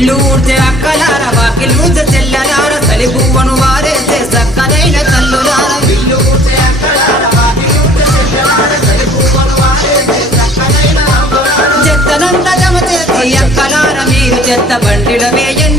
ఇల్లు ఊడ్చే అక్కలార వాకిలు ఊడ్చే చెల్లెలార తలి పువ్వను వారేసే చక్కనైన తల్లులార ఇల్లు ఊడ్చే అక్కలార వాకిలు ఊడ్చే చెల్లెలార తలి పువ్వను వారేసే చక్కనైన చెత్తనంత జమ చేసి అక్కలార మీరు చెత్త బండిలో వేయండి